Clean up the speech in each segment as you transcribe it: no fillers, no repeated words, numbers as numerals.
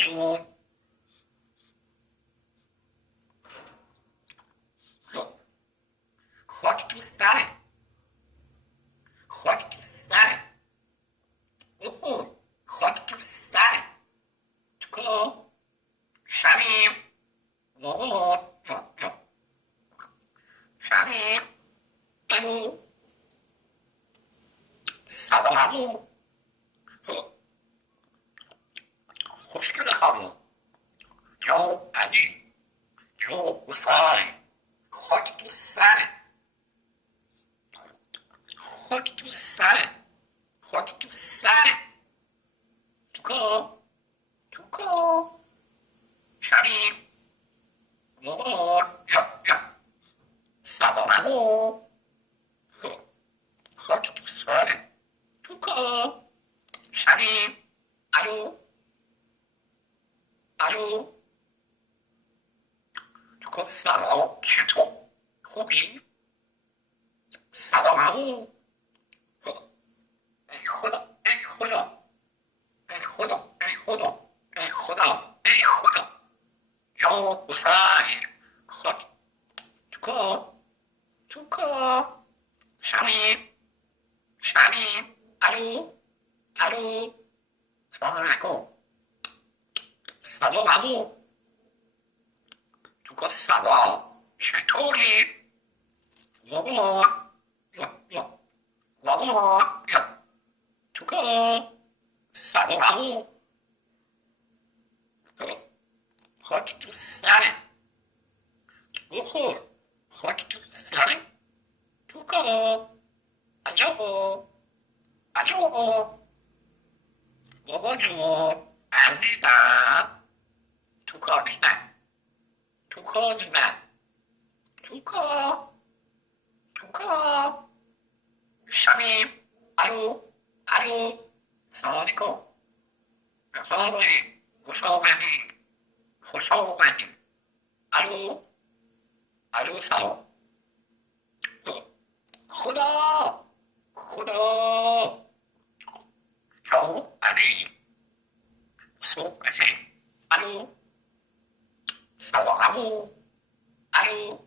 جون، خاک تو سره، خاک تو سره، اوه، خاک تو سره، تو کو شمیم، بابا، شمیم، امو، سلام امو، خوشگل همو، جو علی، جو بفای، خاک تو سره، خاک تو سره، خاک تو سره، تو کو، تو کو شمیم، بابا، سلام امو، خاک تو سره، تو کو شمیم، الو، الو، تو کو سلام، چطور خوبی؟ سلام امو، ای خدا، ای خدا، ای خدا، ای خدا، ای خدا، ای خدا، یا بسای، خاک تو کو، تو کو شمیم، شمیم، الو، الو، سلام علیکم، سلام امو، تو کو سلام، چطوری؟ بابا، بابا، تو کو سلام امو، خاک تو سره، بخور، خاک تو سره، تو کو الو، الو، بابا جون عزیزم، تو کاری نه، تو کاری نه، تو کا، تو کا شمیم، الو، الو، سلام علیکم، بفرمایید، خوش آمدید، خوش آمدید، الو، الو، سلام، خدا، خدا، جو علی، صبح بخیر، الو، سلام عمو، الو،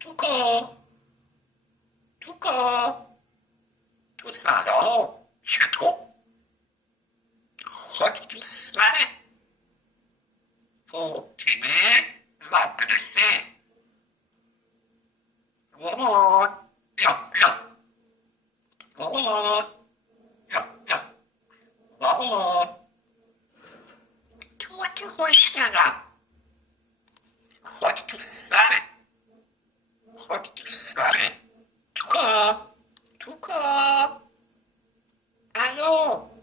تو کو، تو کو، تو سلام، چطور؟ خاک تو سره، فاطمه مدرسه، مامان، یا، مامان، یا، مامان، تو خوشگلم، خاک تو سره، خاک تو سره، تو کا، تو کا، الو،